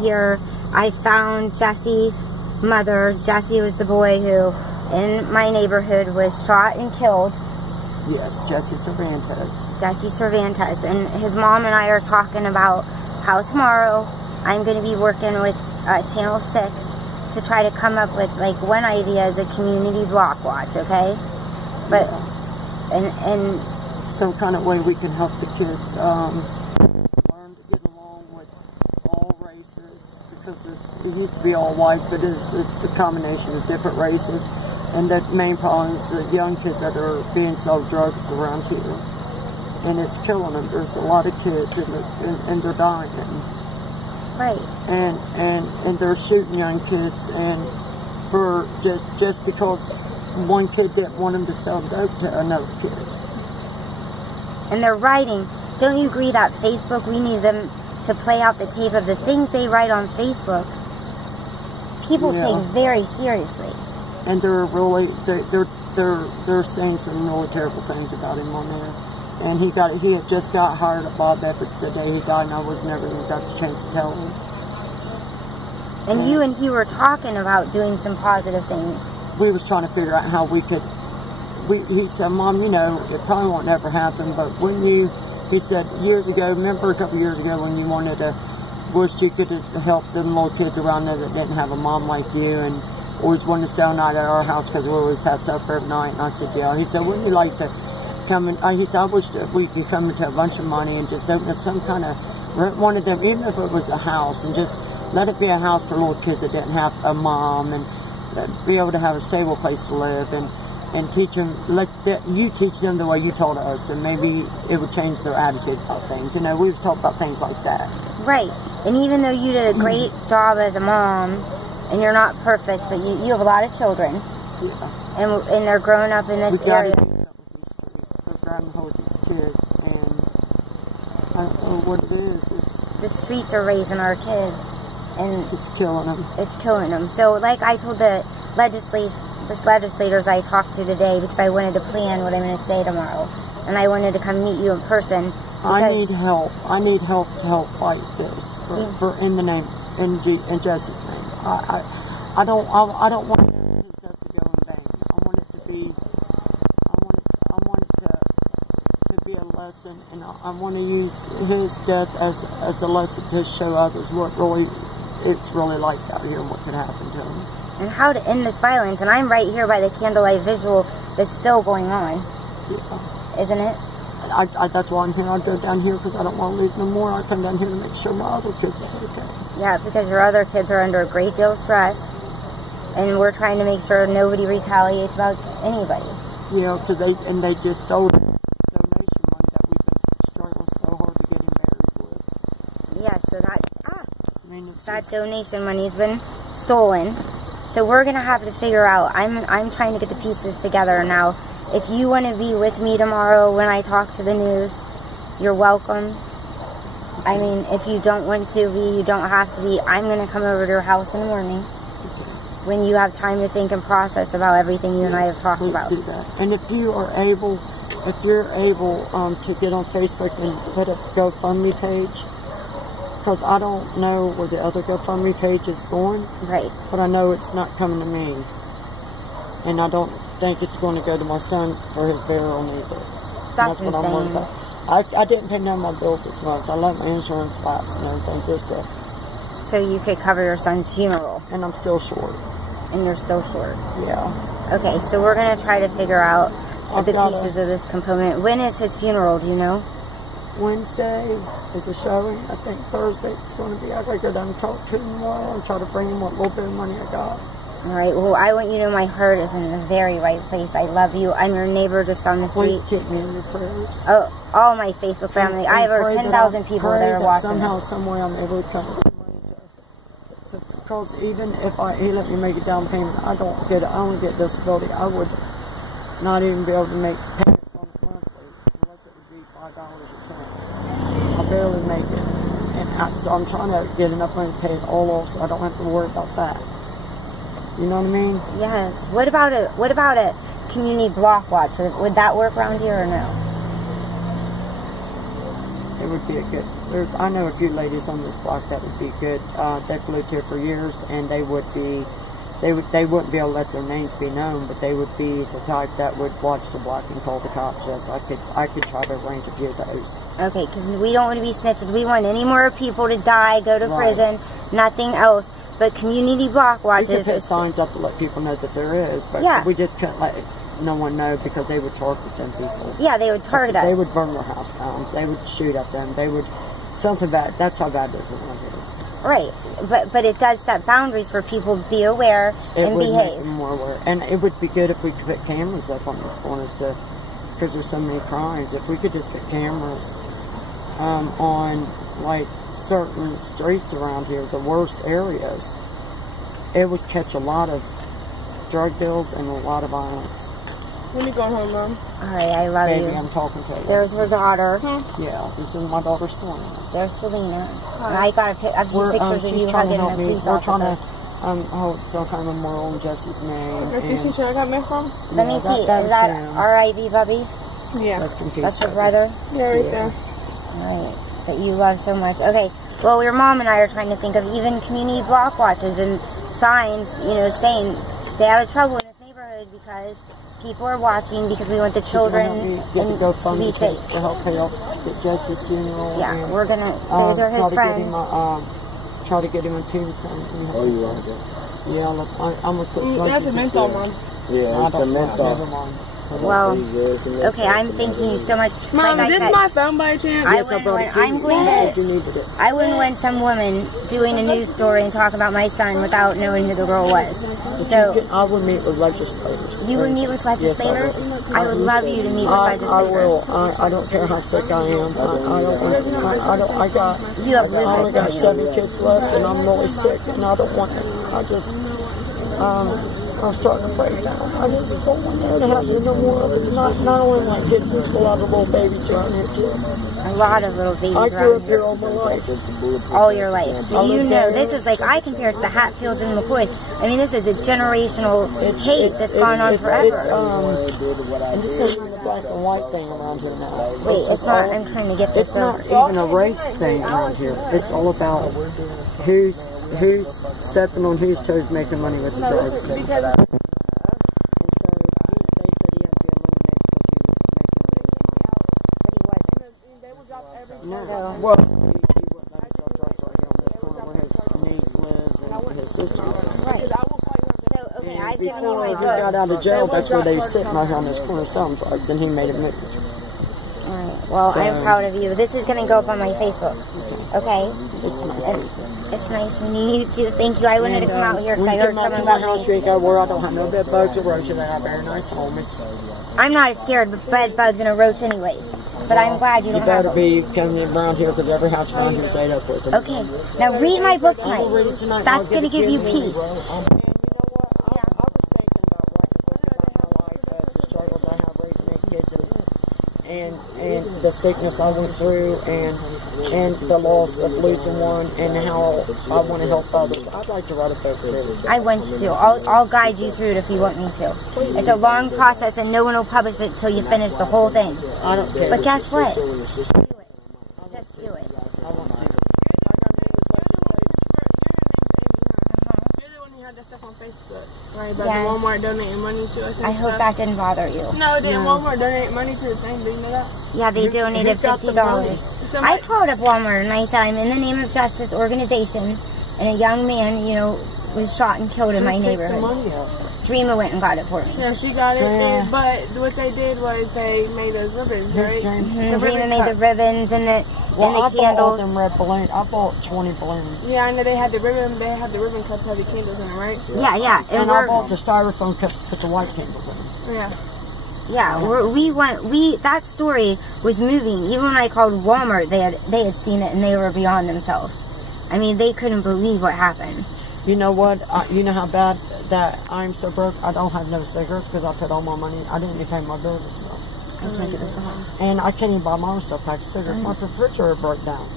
Here, I found Jesse's mother. Jesse was the boy who, in my neighborhood, was shot and killed. Yes, Jesse Cervantes. Jesse Cervantes. And his mom and I are talking about how tomorrow I'm going to be working with Channel 6 to try to come up with, like, one idea as a community block watch, okay? But, yeah. and some kind of way we can help the kids learn to get along with all races, because it used to be all white, but it's a combination of different races. And the main problem is the young kids that are being sold drugs around here. And it's killing them. There's a lot of kids, and they're dying. Right. And they're shooting young kids, and for just because one kid didn't want them to sell dope to another kid. And they're writing. Don't you agree that Facebook, we need them to play out the tape of the things they write on Facebook? People take very seriously. And they're really they're saying some really terrible things about him on there. And he had just got hired at Bob Efforts the day he died, and I was never even got the chance to tell him. And you and he were talking about doing some positive things. We was trying to figure out how we could. He said, "Mom, you know, it probably won't never happen, but when you," he said, years ago, remember a couple years ago when you wanted to, wish you could help them little kids around there that didn't have a mom like you, and always wanted to stay all night at our house because we always had supper every night." And I said, "Yeah." He said, "Wouldn't you like to come and," he said, "I wish that we could come into a bunch of money and just open up some kind of," rent one of them, even if it was a house, and just let it be a house for little kids that didn't have a mom, and be able to have a stable place to live, and teach them, you teach them the way you taught us, and maybe it would change their attitude about things. You know, we've talked about things like that. Right. And even though you did a great job as a mom, and you're not perfect, but you have a lot of children. Yeah. And they're growing up in this area. They're grabbing hold of these kids, and I don't know what it is. The streets are raising our kids, and it's killing them. It's killing them. So, like I told the legislators I talked to today, because I wanted to plan what I'm going to say tomorrow, and I wanted to come meet you in person. I need help. I need help to help fight this in the name, in Jesse's name. I don't want his death to go in vain. I want it to be. I want it to be a lesson, and I want to use his death as a lesson to show others what it's really like out here and what could happen to him. And how to end this violence. And I'm right here by the candlelight vigil that's still going on. Yeah. Isn't it? That's why I'm here. I go down here because I don't want to leave no more. I come down here to make sure my other kids are okay. Yeah, because your other kids are under a great deal of stress, and we're trying to make sure nobody retaliates about anybody. Yeah, because they just stole the donation money that we've been struggling so hard to get him married with. Yeah, so that donation money has been stolen. So we're gonna have to figure out. I'm trying to get the pieces together now. If you want to be with me tomorrow when I talk to the news, you're welcome. I mean, if you don't want to be, you don't have to be. I'm going to come over to your house in the morning when you have time to think and process about everything you and I have talked about. Do that. And if you're able to get on Facebook and put up a GoFundMe page, because I don't know where the other GoFundMe page is going. Right. But I know it's not coming to me. And I don't think it's going to go to my son for his burial either. That's what I'm worried about. I didn't pay none of my bills this month. I let my insurance lapse and everything just to... So you could cover your son's funeral. And I'm still short. And you're still short. Yeah. Okay, so we're going to try to figure out the pieces of this component. When is his funeral, do you know? Wednesday is a showing. I think Thursday it's going to be. I got to go down and talk to him tomorrow and try to bring him what little bit of money I got. All right. Well, I want you to know my heart is in the very right place. I love you. I'm your neighbor just on the street. Please keep me in your prayers. Oh, all my Facebook family. I have over 10,000 people that are watching. Somehow, some way, I'm able to come up with money because even if he let me make a down payment, I don't get disability. I would not even be able to make payments on it monthly unless it would be $5 or $10. I barely make it, and so I'm trying to get enough money to pay it all off, so I don't have to worry about that. You know what I mean? Yes. What about a community block watch? Would that work around here or no? It would be a good. I know a few ladies on this block that would be good. They've lived here for years, and they wouldn't be able to let their names be known, but they would be the type that would watch the block and call the cops. Yes, I could try to arrange a few of those. Okay, because we don't want to be snitches. We want any more people to die, go to prison, nothing else. But community block watches. We could put signs up to let people know that there is, but we just couldn't let no one know because they would target them people. Yeah, they would target us. They would burn their house down. They would shoot at them. They would something bad. That's how bad it is around here. Right, but it does set boundaries for people to be aware and behave. Make them more aware, and it would be good if we could put cameras up on these corners because there's so many crimes. If we could just put cameras on like certain streets around here, the worst areas, it would catch a lot of drug deals and a lot of violence. When you going home, Mom? Alright, I love you. Baby, I'm talking to you. There's her daughter. Yeah, this is my daughter Selena. There's Selena. I got a few pictures of you hugging the police officer. We're trying to hold some kind of memorial in Jesse's name. This is where I got me from? Let me see. Is that R.I.V. Bubby? Yeah. That's your brother? Yeah, right there. Alright. That you love so much. Okay. Well, your mom and I are trying to think of even community block watches and signs, you know, saying stay out of trouble in this neighborhood because people are watching, because we want the children to be safe. To help pay off Jesse's funeral. Yeah, we're gonna. Those are his friends. Try to get him a tombstone. Oh, you want to? Yeah, I'm gonna put. That's a menthol, Mom. Yeah, it's a menthol. Never mind. Well, okay, I'm thanking you so much. Mom, is this my phone by chance? I wouldn't want some woman doing a news story and talking about my son without knowing who the girl was. So I would meet with legislators. You would meet with legislators? Yes, I would love you to meet with legislators. I will. I don't care how sick I am. You have lupus. I only got 7 kids left, and I'm really sick, and I don't want it. I'm starting to break down. I just don't want to have no more of it. Not only my kids, there's a lot of little babies around here too. A lot of little babies around here. I grew up here all my life. All your life. So you know, this is like, I compare it to the Hatfields and McCoy. I mean, this is a generational hate that's gone on forever. And this isn't a black and white thing around here now. Wait, it's not, I'm trying to get this. It's not even a race thing around here. It's all about who's stepping on whose toes making money with the drugs. Well, he wouldn't let himself drugs right here on this corner where his niece lives and his sister lives. Right. So, okay, I've given you my Before he book. got out of jail, that's where they were sitting right here on this corner selling drugs, and he made a move. Alright, well, I'm proud of you. This is going to go up on my Facebook. Okay? It's nice. It's nice when you need to. Thank you. I wanted to come out here because I heard someone about my house street where I don't have no bed bugs or roaches. I have a very nice home. I'm not scared of bed bugs and a roach anyways. But I'm glad you don't have them. You better be coming around here because every house around here is ate up with them. Okay. Now read my book tonight. Read it tonight. That's going to give you peace. And the sickness I went through, and the loss of losing one, and how I want to help others. I'd like to write a book too. I want you to. I'll guide you through it if you want me to. It's a long process, and no one will publish it until you finish the whole thing. I don't care. But guess what? Do it. Just do it. I want to. Right, about the Walmart donating money to us. I hope that didn't bother you. No, didn't Walmart donate money to the thing? Do you know that? Yeah, they donated $50. I called up Walmart and I said, I'm in the Name of Justice organization, and a young man, you know, was shot and killed in my neighborhood. Dreama went and got it for me. Yeah, she got it, but what they did was they made those ribbons, right? Dreama made the ribbons and the candles. I bought all them red balloons. I bought 20 balloons. Yeah, I know they had the ribbon. They had the ribbon cups, had the candles in them, right? Yeah. And I bought the styrofoam cups to put the white candles in. Yeah. That story was moving. Even when I called Walmart, they had seen it and they were beyond themselves. I mean, they couldn't believe what happened. You know what? You know how bad that I'm so broke? I don't have no cigarettes because I put all my money. I didn't even pay my bill this month. I can't get this home. And I can't even buy myself a pack of cigarettes. My refrigerator broke down.